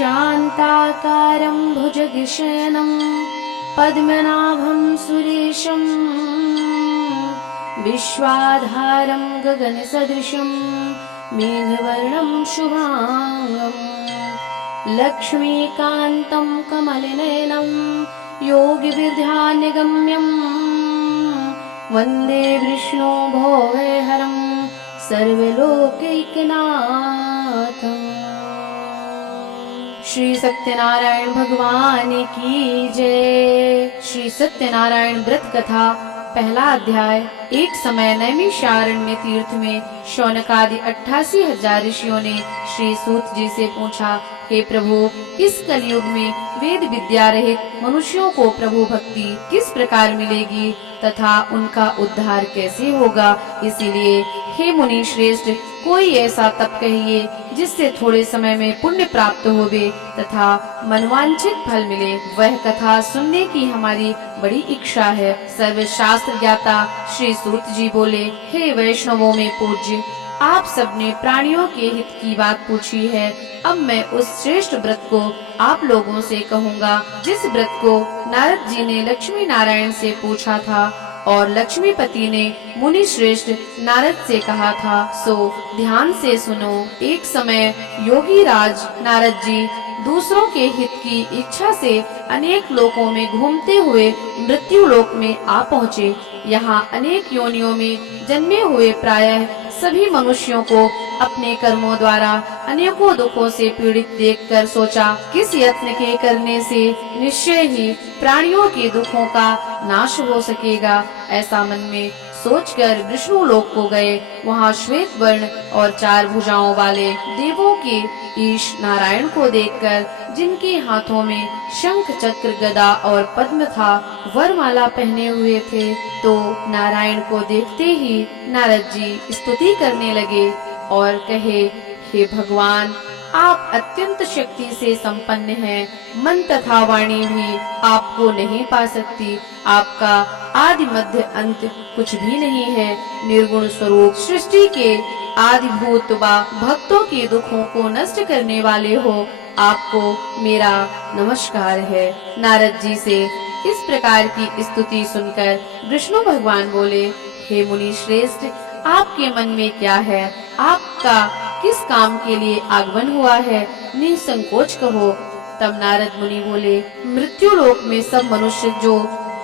शान्ताकारं भुजगशयनं पद्मनाभं सुरेशं विश्वाधारं गगनसदृशं मेघवर्णं शुभांगं लक्ष्मीकान्तं कमलनयनं योगिविद्यानिगम्यं वन्दे विष्णु भोगहरं सर्वलोकैकनाथम्। श्री सत्यनारायण भगवान की जय। श्री सत्यनारायण व्रत कथा पहला अध्याय। एक समय नैमिषारण्य तीर्थ में शौनकादि 88,000 ऋषियों ने श्री सूत जी से पूछा, हे प्रभु, इस कलयुग में वेद विद्या रहित मनुष्यों को प्रभु भक्ति किस प्रकार मिलेगी तथा उनका उद्धार कैसे होगा। इसीलिए हे मुनि श्रेष्ठ, कोई ऐसा तप कहिए जिससे थोड़े समय में पुण्य प्राप्त होवे तथा मनवांछित फल मिले। वह कथा सुनने की हमारी बड़ी इच्छा है। सर्वशास्त्र ज्ञाता श्री सूत जी बोले, हे वैष्णवों में पूज्य, आप सबने प्राणियों के हित की बात पूछी है। अब मैं उस श्रेष्ठ व्रत को आप लोगों से कहूँगा जिस व्रत को नारद जी ने लक्ष्मी नारायण से पूछा था और लक्ष्मीपति ने मुनि श्रेष्ठ नारद से कहा था, सो ध्यान से सुनो। एक समय योगी राज नारद जी दूसरों के हित की इच्छा से अनेक लोकों में घूमते हुए मृत्यु लोक में आ पहुँचे। यहाँ अनेक योनियों में जन्मे हुए प्रायः सभी मनुष्यों को अपने कर्मों द्वारा अनेकों दुखों से पीड़ित देखकर सोचा, किस यत्न के करने से निश्चय ही प्राणियों के दुखों का नाश हो सकेगा। ऐसा मन में सोचकर विष्णु लोक को गए। वहाँ श्वेत वर्ण और 4 भुजाओं वाले देवों के ईश नारायण को देखकर, जिनके हाथों में शंख चक्र गदा और पद्म था, वरमाला पहने हुए थे, तो नारायण को देखते ही नारद जी स्तुति करने लगे और कहे, हे भगवान, आप अत्यंत शक्ति से संपन्न हैं। मन तथा वाणी भी आपको नहीं पा सकती। आपका आदि मध्य अंत कुछ भी नहीं है। निर्गुण स्वरूप सृष्टि के आदिभूत व भक्तों के दुखों को नष्ट करने वाले हो। आपको मेरा नमस्कार है। नारद जी से इस प्रकार की स्तुति सुनकर विष्णु भगवान बोले, हे मुनि श्रेष्ठ, आपके मन में क्या है? आपका किस काम के लिए आगमन हुआ है? निसंकोच कहो। तब नारद मुनि बोले, मृत्यु लोक में सब मनुष्य जो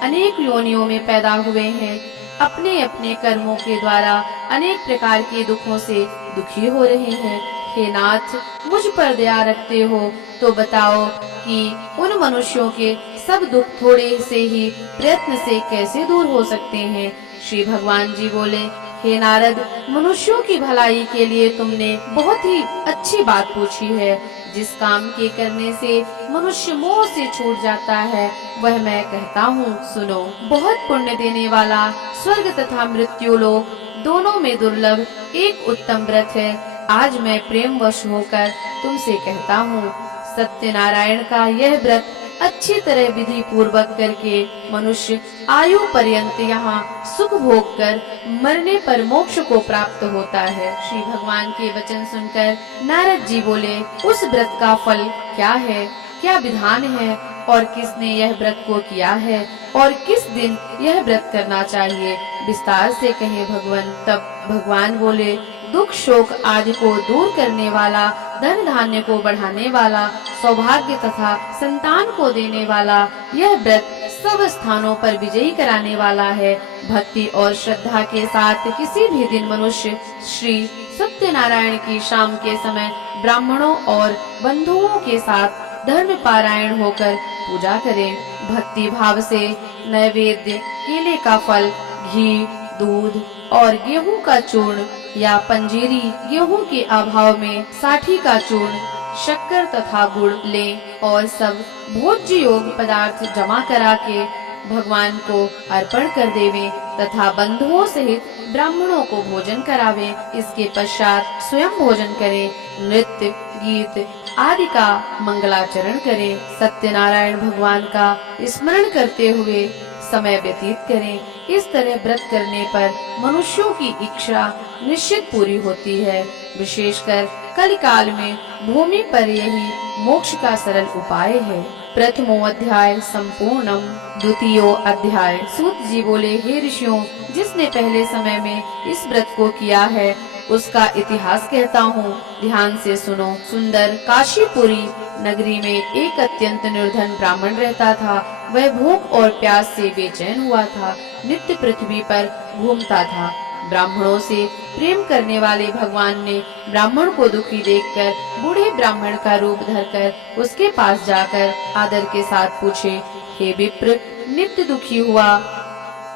अनेक योनियों में पैदा हुए हैं, अपने अपने कर्मों के द्वारा अनेक प्रकार के दुखों से दुखी हो रहे हैं। हे नाथ, मुझ पर दया रखते हो तो बताओ कि उन मनुष्यों के सब दुख थोड़े से ही प्रयत्न से कैसे दूर हो सकते हैं। श्री भगवान जी बोले, हे नारद, मनुष्यों की भलाई के लिए तुमने बहुत ही अच्छी बात पूछी है। जिस काम के करने से मनुष्य मोह से छूट जाता है, वह मैं कहता हूँ, सुनो। बहुत पुण्य देने वाला स्वर्ग तथा मृत्यु लोक दोनों में दुर्लभ एक उत्तम व्रत है। आज मैं प्रेम वश होकर तुमसे कहता हूँ, सत्यनारायण का यह व्रत अच्छी तरह विधि पूर्वक करके मनुष्य आयु पर्यंत यहाँ सुख भोग कर मरने पर मोक्ष को प्राप्त होता है। श्री भगवान के वचन सुनकर नारद जी बोले, उस व्रत का फल क्या है, क्या विधान है और किसने यह व्रत को किया है और किस दिन यह व्रत करना चाहिए, विस्तार से कहे भगवान। तब भगवान बोले, दुख शोक आदि को दूर करने वाला, धन धान्य को बढ़ाने वाला, सौभाग्य तथा संतान को देने वाला यह व्रत सब स्थानों पर विजयी कराने वाला है। भक्ति और श्रद्धा के साथ किसी भी दिन मनुष्य श्री सत्यनारायण की शाम के समय ब्राह्मणों और बंधुओं के साथ धर्म पारायण होकर पूजा करे। भक्ति भाव से नैवेद्य, केले का फल, घी, दूध और गेहूं का चूर्ण या पंजीरी, गेहूं के अभाव में साठी का चूर्ण, शक्कर तथा गुड़ लें और सब भोज्य योग पदार्थ जमा करा के भगवान को अर्पण कर देवे तथा बंधुओं सहित ब्राह्मणों को भोजन करावे। इसके पश्चात स्वयं भोजन करें, नृत्य गीत आदि का मंगलाचरण करें। सत्यनारायण भगवान का स्मरण करते हुए समय व्यतीत करें। इस तरह व्रत करने पर मनुष्यों की इच्छा निश्चित पूरी होती है। विशेषकर कलिकाल में भूमि पर यही मोक्ष का सरल उपाय है। प्रथमो अध्याय संपूर्णम। द्वितीयो अध्याय। सूत जी बोले, हे ऋषियों, जिसने पहले समय में इस व्रत को किया है उसका इतिहास कहता हूँ, ध्यान से सुनो। सुंदर काशीपुरी नगरी में एक अत्यंत निर्धन ब्राह्मण रहता था। वह भूख और प्यास से बेचैन हुआ था, नित्य पृथ्वी पर घूमता था। ब्राह्मणों से प्रेम करने वाले भगवान ने ब्राह्मण को दुखी देखकर बूढ़े ब्राह्मण का रूप धरकर उसके पास जाकर आदर के साथ पूछे, हे विप्र, नित्य दुखी हुआ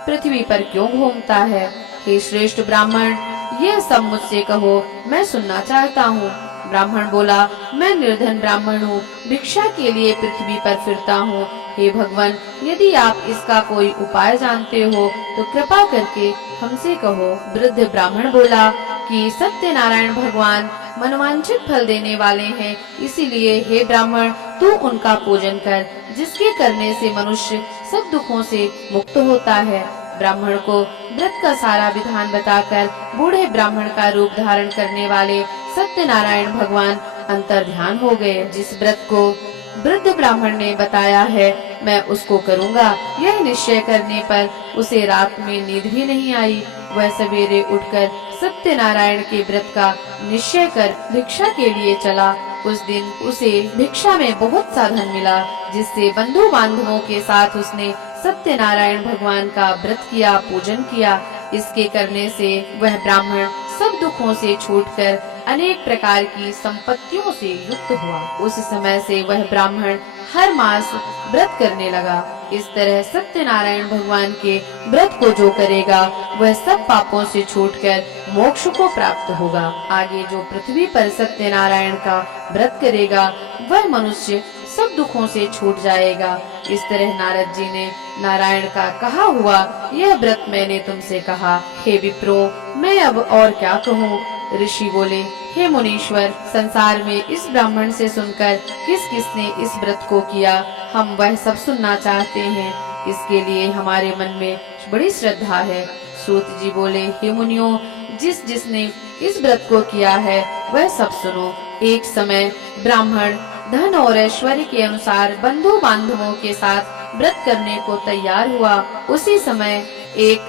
पृथ्वी पर क्यों घूमता है? हे श्रेष्ठ ब्राह्मण, यह सब मुझसे कहो, मैं सुनना चाहता हूँ। ब्राह्मण बोला, मैं निर्धन ब्राह्मण हूँ, भिक्षा के लिए पृथ्वी पर फिरता हूँ। हे भगवान, यदि आप इसका कोई उपाय जानते हो तो कृपा करके हमसे कहो। वृद्ध ब्राह्मण बोला कि सत्यनारायण भगवान मनवांछित फल देने वाले हैं, इसीलिए हे ब्राह्मण, तू उनका पूजन कर, जिसके करने से मनुष्य सब दुखों से मुक्त होता है। ब्राह्मण को व्रत का सारा विधान बताकर बूढ़े ब्राह्मण का रूप धारण करने वाले सत्यनारायण भगवान अंतर्ध्यान हो गए। जिस व्रत को वृद्ध ब्राह्मण ने बताया है, मैं उसको करूँगा। यह निश्चय करने पर उसे रात में नींद भी नहीं आई। वह सवेरे उठकर सत्यनारायण के व्रत का निश्चय कर भिक्षा के लिए चला। उस दिन उसे भिक्षा में बहुत सा धन मिला, जिससे बंधु बांधवों के साथ उसने सत्यनारायण भगवान का व्रत किया, पूजन किया। इसके करने से वह ब्राह्मण सब दुखों से छूटकर अनेक प्रकार की संपत्तियों से युक्त हुआ। उस समय से वह ब्राह्मण हर मास व्रत करने लगा। इस तरह सत्यनारायण भगवान के व्रत को जो करेगा वह सब पापों से छूटकर मोक्ष को प्राप्त होगा। आगे जो पृथ्वी पर सत्यनारायण का व्रत करेगा वह मनुष्य सब दुखों से छूट जाएगा। इस तरह नारद जी ने नारायण का कहा हुआ यह व्रत मैंने तुमसे कहा। हे विप्रो, मैं अब और क्या कहूँ? ऋषि बोले, हे मुनीश्वर, संसार में इस ब्राह्मण से सुनकर किस किसने इस व्रत को किया, हम वह सब सुनना चाहते हैं। इसके लिए हमारे मन में बड़ी श्रद्धा है। सूत जी बोले, हे मुनियों, जिसने इस व्रत को किया है वह सब सुनो। एक समय ब्राह्मण धन और ऐश्वर्य के अनुसार बंधु बांधवों के साथ व्रत करने को तैयार हुआ। उसी समय एक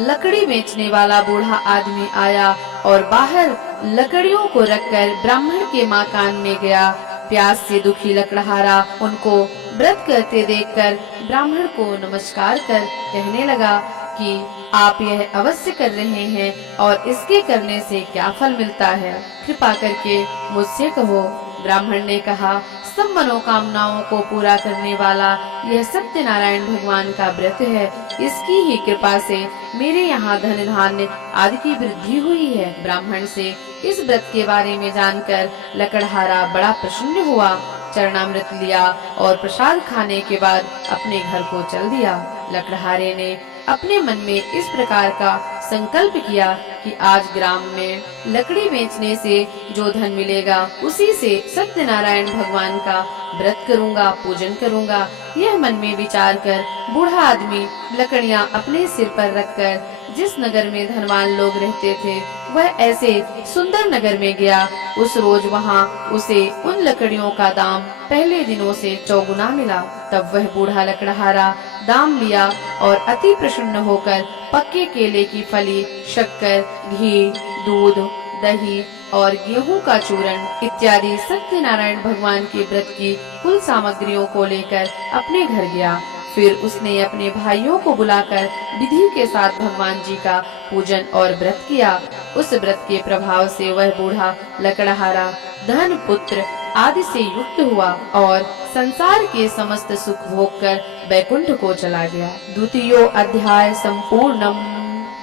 लकड़ी बेचने वाला बूढ़ा आदमी आया और बाहर लकड़ियों को रखकर ब्राह्मण के मकान में गया। प्यास से दुखी लकड़हारा उनको व्रत करते देखकर ब्राह्मण को नमस्कार कर कहने लगा कि आप यह अवश्य कर रहे हैं और इसके करने से क्या फल मिलता है, कृपा करके मुझसे कहो। ब्राह्मण ने कहा, सब मनोकामनाओं को पूरा करने वाला यह सत्यनारायण भगवान का व्रत है। इसकी ही कृपा से मेरे यहाँ धन धान्य आदि की वृद्धि हुई है। ब्राह्मण से इस व्रत के बारे में जानकर लकड़हारा बड़ा प्रसन्न हुआ। चरणामृत लिया और प्रसाद खाने के बाद अपने घर को चल दिया। लकड़हारे ने अपने मन में इस प्रकार का संकल्प किया कि आज ग्राम में लकड़ी बेचने से जो धन मिलेगा उसी से सत्यनारायण भगवान का व्रत करूंगा, पूजन करूंगा। यह मन में विचार कर बूढ़ा आदमी लकड़ियां अपने सिर पर रखकर जिस नगर में धनवान लोग रहते थे वह ऐसे सुंदर नगर में गया। उस रोज वहाँ उसे उन लकड़ियों का दाम पहले दिनों से चौगुना मिला। तब वह बूढ़ा लकड़हारा दाम लिया और अति प्रसन्न होकर पक्के केले की फली, शक्कर, घी, दूध, दही और गेहूं का चूरण इत्यादि सत्यनारायण भगवान के व्रत की कुल सामग्रियों को लेकर अपने घर गया। फिर उसने अपने भाइयों को बुलाकर विधि के साथ भगवान जी का पूजन और व्रत किया। उस व्रत के प्रभाव से वह बूढ़ा लकड़हारा धन, पुत्र आदि से युक्त हुआ और संसार के समस्त सुख भोग कर वैकुंठ को चला गया। द्वितीयो अध्याय संपूर्णम।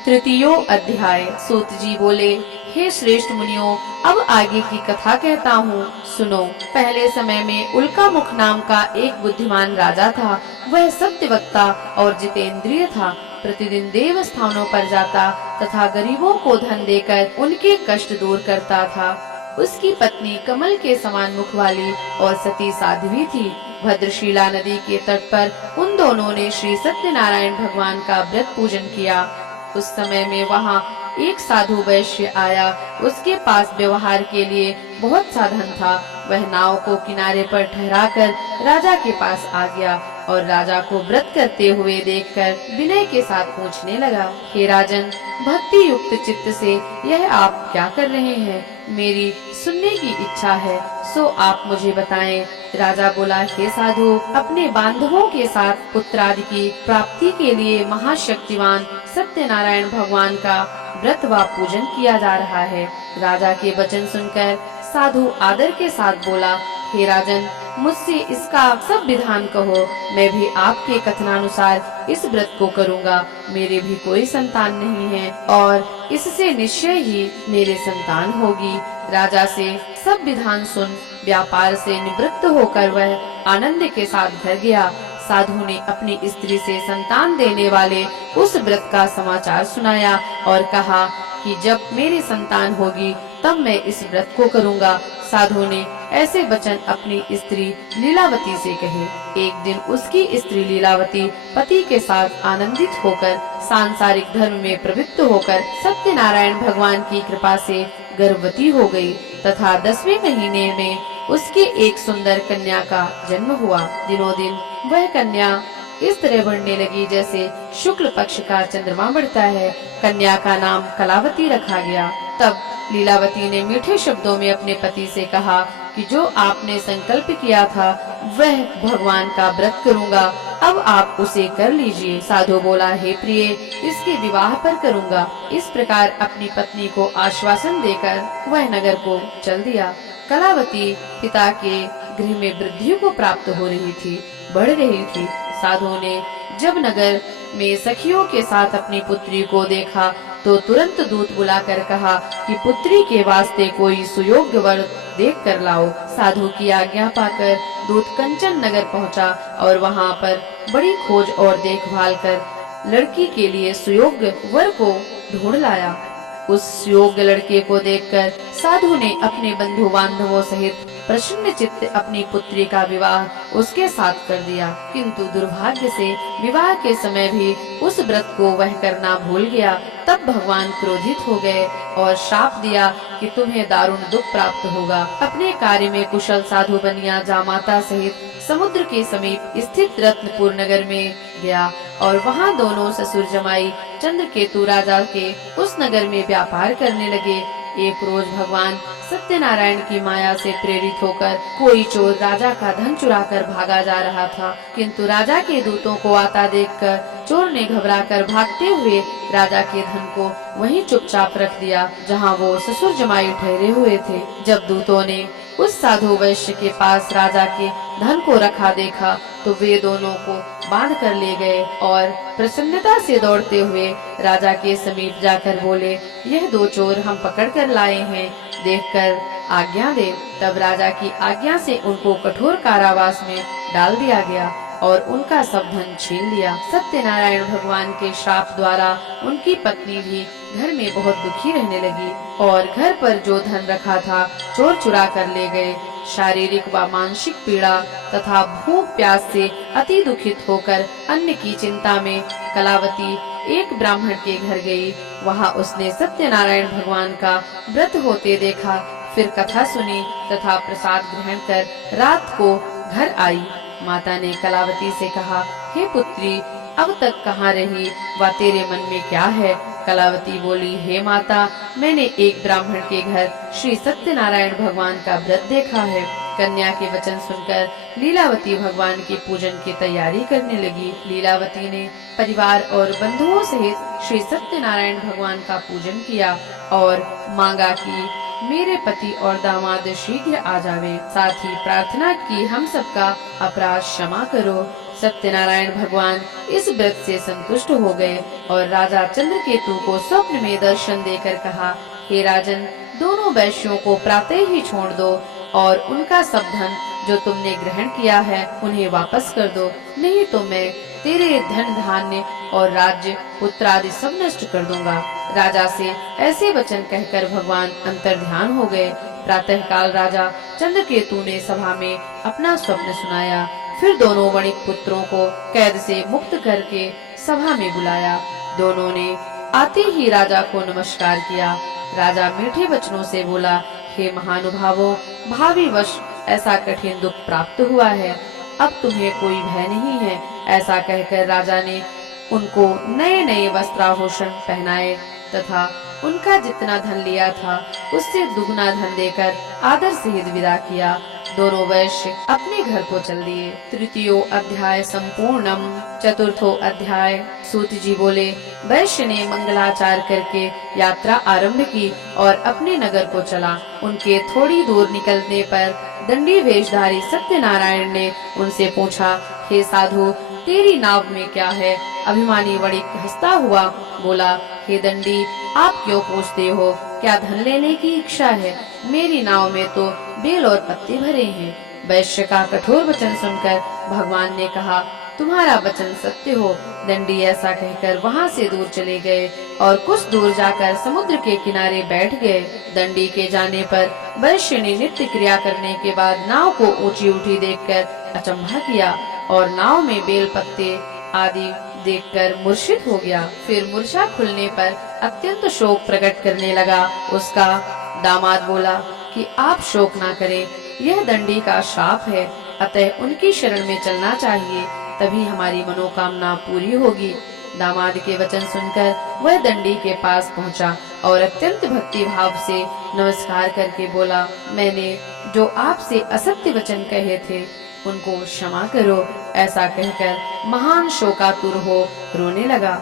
तृतीयो अध्याय। सूत जी बोले, हे श्रेष्ठ मुनियों, अब आगे की कथा कहता हूँ, सुनो। पहले समय में उल्का मुख नाम का एक बुद्धिमान राजा था। वह सत्यवक्ता और जितेंद्रिय था। प्रतिदिन देव स्थानों पर जाता तथा गरीबों को धन देकर उनके कष्ट दूर करता था। उसकी पत्नी कमल के समान मुख वाली और सती साध्वी थी। भद्रशिला नदी के तट पर उन दोनों ने श्री सत्यनारायण भगवान का व्रत पूजन किया। उस समय में वहाँ एक साधु वैश्य आया। उसके पास व्यवहार के लिए बहुत सा धन था। वह नाव को किनारे पर ठहराकर राजा के पास आ गया और राजा को व्रत करते हुए देखकर विनय के साथ पूछने लगा, हे राजन, भक्ति युक्त चित्त से यह आप क्या कर रहे हैं? मेरी सुनने की इच्छा है, सो आप मुझे बताएं। राजा बोला, हे साधु, अपने बांधवों के साथ पुत्रादि की प्राप्ति के लिए महाशक्तिवान सत्यनारायण भगवान का व्रत व पूजन किया जा रहा है। राजा के वचन सुनकर साधु आदर के साथ बोला, हे राजन, मुझसे इसका सब विधान कहो, मैं भी आपके कथनानुसार इस व्रत को करूँगा। मेरे भी कोई संतान नहीं है और इससे निश्चय ही मेरे संतान होगी। राजा से सब विधान सुन व्यापार से निवृत्त होकर वह आनंद के साथ घर गया। साधु ने अपनी स्त्री से संतान देने वाले उस व्रत का समाचार सुनाया और कहा कि जब मेरी संतान होगी तब मैं इस व्रत को करूँगा। साधु ने ऐसे वचन अपनी स्त्री लीलावती से कहे। एक दिन उसकी स्त्री लीलावती पति के साथ आनंदित होकर सांसारिक धर्म में प्रवृत्त होकर सत्यनारायण भगवान की कृपा से गर्भवती हो गई तथा 10वें महीने में उसके एक सुंदर कन्या का जन्म हुआ। दिनों दिन वह कन्या इस तरह बढ़ने लगी जैसे शुक्ल पक्ष का चंद्रमा बढ़ता है। कन्या का नाम कलावती रखा गया। तब लीलावती ने मीठे शब्दों में अपने पति से कहा कि जो आपने संकल्प किया था वह भगवान का व्रत करूँगा, अब आप उसे कर लीजिए। साधु बोला, हे प्रिय, इसके विवाह पर करूँगा। इस प्रकार अपनी पत्नी को आश्वासन देकर वह नगर को चल दिया। कलावती पिता के गृह में वृद्धि को प्राप्त हो रही थी, बढ़ रही थी। साधु ने जब नगर में सखियों के साथ अपनी पुत्री को देखा तो तुरंत दूत बुलाकर कहा कि पुत्री के वास्ते कोई सुयोग्य वर देख कर लाओ। साधु की आज्ञा पाकर दूत कंचन नगर पहुंचा और वहां पर बड़ी खोज और देखभाल कर लड़की के लिए सुयोग्य वर को ढूंढ लाया। उस योग्य लड़के को देखकर साधु ने अपने बंधु बांधवों सहित प्रसन्न चित्त अपनी पुत्री का विवाह उसके साथ कर दिया। किंतु दुर्भाग्य से विवाह के समय भी उस व्रत को वह करना भूल गया। तब भगवान क्रोधित हो गए और श्राप दिया कि तुम्हें दारुण दुख प्राप्त होगा। अपने कार्य में कुशल साधु बनिया जामाता सहित समुद्र के समीप स्थित रत्नपुर नगर में गया और वहाँ दोनों ससुर जमाई चंद्रकेतु राजा के उस नगर में व्यापार करने लगे। एक रोज भगवान सत्यनारायण की माया से प्रेरित होकर कोई चोर राजा का धन चुराकर भागा जा रहा था, किंतु राजा के दूतों को आता देखकर चोर ने घबराकर भागते हुए राजा के धन को वहीं चुपचाप रख दिया जहां वो ससुर जमाई ठहरे हुए थे। जब दूतों ने उस साधु वैश्य के पास राजा के धन को रखा देखा तो वे दोनों को बांध कर ले गए और प्रसन्नता से दौड़ते हुए राजा के समीप जाकर बोले, यह दो चोर हम पकड़ कर लाए हैं, देखकर आज्ञा दे। तब राजा की आज्ञा से उनको कठोर कारावास में डाल दिया गया और उनका सब धन छीन लिया। सत्यनारायण भगवान के श्राप द्वारा उनकी पत्नी भी घर में बहुत दुखी रहने लगी और घर पर जो धन रखा था चोर चुरा कर ले गए। शारीरिक व मानसिक पीड़ा तथा भूख प्यास से अति दुखित होकर अन्न की चिंता में कलावती एक ब्राह्मण के घर गई। वहां उसने सत्यनारायण भगवान का व्रत होते देखा, फिर कथा सुनी तथा प्रसाद ग्रहण कर रात को घर आई। माता ने कलावती से कहा, हे पुत्री, अब तक कहाँ रही व तेरे मन में क्या है? कलावती बोली, हे माता, मैंने एक ब्राह्मण के घर श्री सत्यनारायण भगवान का व्रत देखा है। कन्या के वचन सुनकर लीलावती भगवान के पूजन की तैयारी करने लगी। लीलावती ने परिवार और बंधुओं सहित श्री सत्यनारायण भगवान का पूजन किया और मांगा कि मेरे पति और दामाद शीघ्र आ जावे। साथ ही प्रार्थना की, हम सबका अपराध क्षमा करो। सत्यनारायण भगवान इस व्रत से संतुष्ट हो गए और राजा चंद्रकेतु को स्वप्न में दर्शन देकर कहा, हे राजन, दोनों वैश्यों को प्रातः ही छोड़ दो और उनका सब धन जो तुमने ग्रहण किया है उन्हें वापस कर दो, नहीं तो मैं तेरे धन धान्य और राज्य पुत्र आदि सब नष्ट कर दूंगा। राजा से ऐसे वचन कहकर भगवान अंतर्ध्यान हो गए। प्रातः काल राजा चंद्रकेतु ने सभा में अपना स्वप्न सुनाया। फिर दोनों वणिक पुत्रों को कैद से मुक्त करके सभा में बुलाया। दोनों ने आते ही राजा को नमस्कार किया। राजा मीठे वचनों से बोला, हे महानुभावों, भावी वश ऐसा कठिन दुख प्राप्त हुआ है, अब तुम्हें कोई भय नहीं है। ऐसा कहकर राजा ने उनको नए नए वस्त्राभूषण पहनाए तथा उनका जितना धन लिया था उससे दुगना धन देकर आदर सहित विदा किया। दोनों वैश्य अपने घर को चल दिए। तृतीयो अध्याय संपूर्णम। चतुर्थो अध्याय। सूत जी बोले, वैश्य ने मंगलाचार करके यात्रा आरंभ की और अपने नगर को चला। उनके थोड़ी दूर निकलने पर दंडी वेशधारी सत्यनारायण ने उनसे पूछा, हे साधु, तेरी नाव में क्या है? अभिमानी वणिक हंसता हुआ बोला, हे दंडी, आप क्यों पूछते हो? क्या धन लेने की इच्छा है? मेरी नाव में तो बेल और पत्ते भरे हैं। वैश्य का कठोर वचन सुनकर भगवान ने कहा, तुम्हारा वचन सत्य हो। दंडी ऐसा कहकर वहाँ से दूर चले गए और कुछ दूर जाकर समुद्र के किनारे बैठ गए। दंडी के जाने पर वैश्य ने नित्य क्रिया करने के बाद नाव को ऊंची उठी देखकर अचंभा किया और नाव में बेल पत्ते आदि देखकर मूर्छित हो गया। फिर मूर्छा खुलने पर अत्यंत शोक प्रकट करने लगा। उसका दामाद बोला कि आप शोक ना करें, यह दंडी का शाप है, अतः उनकी शरण में चलना चाहिए, तभी हमारी मनोकामना पूरी होगी। दामाद के वचन सुनकर वह दंडी के पास पहुंचा और अत्यंत भक्ति भाव से नमस्कार करके बोला, मैंने जो आपसे असत्य वचन कहे थे उनको क्षमा करो। ऐसा कहकर महान शोकातुर हो रोने लगा।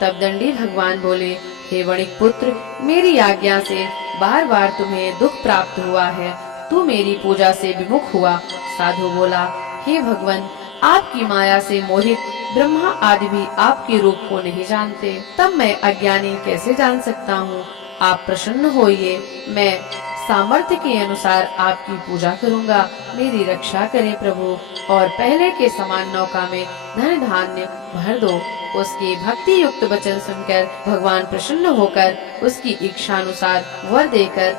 तब दंडी भगवान बोले, हे वणिक पुत्र, मेरी आज्ञा से बार बार तुम्हें दुख प्राप्त हुआ है, तू मेरी पूजा से विमुख हुआ। साधु बोला, हे भगवान, आपकी माया से मोहित ब्रह्मा आदि भी आपके रूप को नहीं जानते, तब मैं अज्ञानी कैसे जान सकता हूँ? आप प्रसन्न होइए, मैं सामर्थ्य के अनुसार आपकी पूजा करूंगा। मेरी रक्षा करें प्रभु, और पहले के समान नौका में धन धान्य भर दो। उसके भक्ति युक्त वचन सुनकर भगवान प्रसन्न होकर उसकी इच्छा अनुसार वर देकर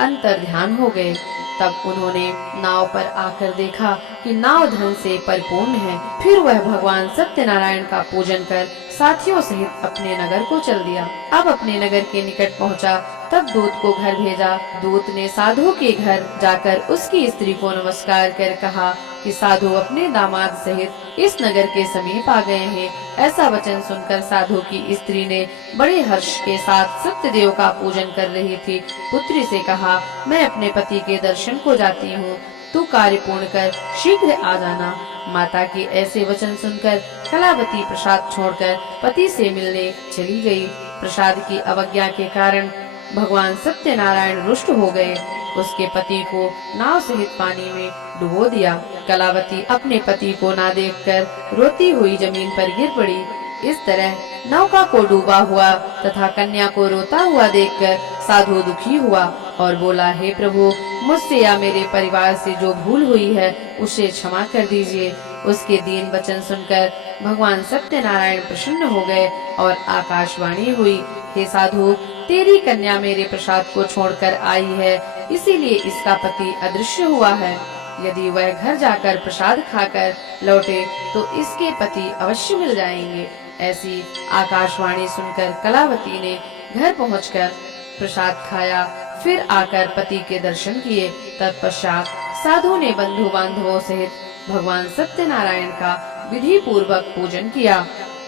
अंतर ध्यान हो गए। तब उन्होंने नाव पर आकर देखा कि नाव धन से परिपूर्ण है। फिर वह भगवान सत्यनारायण का पूजन कर साथियों सहित अपने नगर को चल दिया। अब अपने नगर के निकट पहुंचा, तब दूत को घर भेजा। दूत ने साधु के घर जाकर उसकी स्त्री को नमस्कार कर कहा कि साधु अपने दामाद सहित इस नगर के समीप आ गए हैं। ऐसा वचन सुनकर साधु की स्त्री ने बड़े हर्ष के साथ सत्यदेव का पूजन कर रही थी। पुत्री से कहा, मैं अपने पति के दर्शन को जाती हूँ, तू कार्य पूर्ण कर शीघ्र आ जाना। माता के ऐसे वचन सुनकर कलावती प्रसाद छोड़कर पति से मिलने चली गई। प्रसाद की अवज्ञा के कारण भगवान सत्यनारायण रुष्ट हो गए। उसके पति को नाव सहित पानी में डुबो दिया। कलावती अपने पति को ना देखकर रोती हुई जमीन पर गिर पड़ी। इस तरह नौका को डूबा हुआ तथा कन्या को रोता हुआ देखकर साधु दुखी हुआ और बोला, हे प्रभु, मुझसे या मेरे परिवार से जो भूल हुई है उसे क्षमा कर दीजिए। उसके दीन वचन सुनकर भगवान सत्यनारायण प्रसन्न हो गए और आकाशवाणी हुई, हे साधु, तेरी कन्या मेरे प्रसाद को छोड़कर आई है, इसीलिए इसका पति अदृश्य हुआ है। यदि वह घर जाकर प्रसाद खाकर लौटे तो इसके पति अवश्य मिल जाएंगे। ऐसी आकाशवाणी सुनकर कलावती ने घर पहुंचकर प्रसाद खाया, फिर आकर पति के दर्शन किए। तत्पश्चात साधु ने बंधु बांधवों सहित भगवान सत्यनारायण का विधि पूर्वक पूजन किया।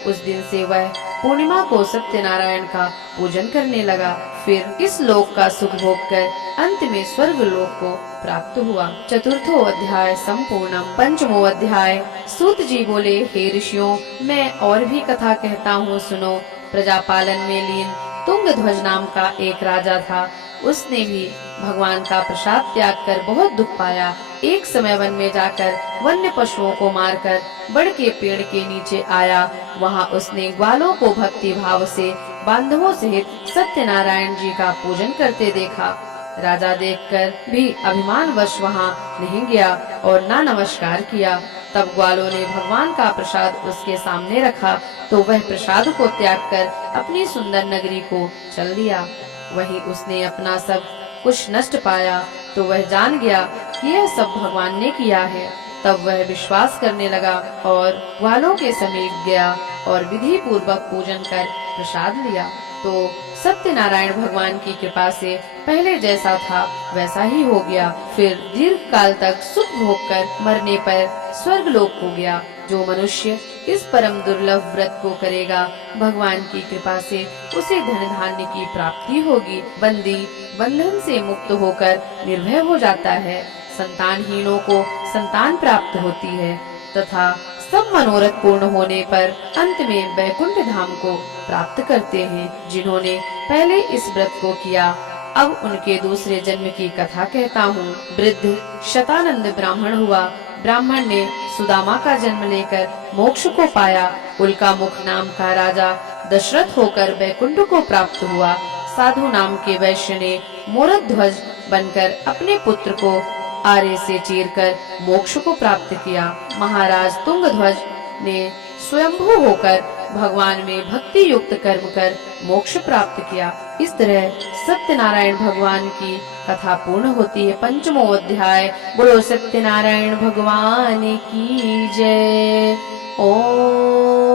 उस दिन से वह पूर्णिमा को सत्यनारायण का पूजन करने लगा। फिर इस लोक का सुख भोग कर अंत में स्वर्ग लोक को प्राप्त हुआ। चतुर्थो अध्याय संपूर्णम। पंचमो अध्याय। सूत जी बोले, हे ऋषियों, मैं और भी कथा कहता हूँ, सुनो। प्रजापालन में लीन तुंगध्वज नाम का एक राजा था। उसने भी भगवान का प्रसाद त्याग कर बहुत दुख पाया। एक समय वन में जाकर वन्य पशुओं को मारकर बड़ के पेड़ के नीचे आया। वहाँ उसने ग्वालों को भक्ति भाव से बांधवों सहित सत्यनारायण जी का पूजन करते देखा। राजा देखकर भी अभिमानवश वहाँ नहीं गया और ना नमस्कार किया। तब ग्वालों ने भगवान का प्रसाद उसके सामने रखा तो वह प्रसाद को त्याग कर अपनी सुंदर नगरी को चल दिया। वहीं उसने अपना सब कुछ नष्ट पाया तो वह जान गया कि यह सब भगवान ने किया है। तब वह विश्वास करने लगा और ग्वालों के समीप गया और विधि पूर्वक पूजन कर प्रसाद लिया। तो सत्यनारायण भगवान की कृपा से पहले जैसा था वैसा ही हो गया। फिर दीर्घ काल तक सुख भोग कर मरने पर स्वर्ग लोक हो गया। जो मनुष्य इस परम दुर्लभ व्रत को करेगा, भगवान की कृपा से उसे धन धान्य की प्राप्ति होगी। बंदी बंधन से मुक्त होकर निर्भय हो जाता है। संतानहीनों को संतान प्राप्त होती है तथा सब मनोरथ पूर्ण होने पर अंत में वैकुंठ धाम को प्राप्त करते हैं। जिन्होंने पहले इस व्रत को किया, अब उनके दूसरे जन्म की कथा कहता हूँ। वृद्ध शतानंद ब्राह्मण हुआ। ब्राह्मण ने सुदामा का जन्म लेकर मोक्ष को पाया। उल्का मुख नाम का राजा दशरथ होकर वैकुंठ को प्राप्त हुआ। साधु नाम के वैश्य ने मोरध्वज बनकर अपने पुत्र को आरे से चीरकर मोक्ष को प्राप्त किया। महाराज तुंगध्वज ने स्वयंभू होकर भगवान में भक्ति युक्त कर्म कर मोक्ष प्राप्त किया। इस तरह सत्यनारायण भगवान की कथा पूर्ण होती है। पंचमो अध्याय। बोलो सत्यनारायण भगवान की जय। ओम।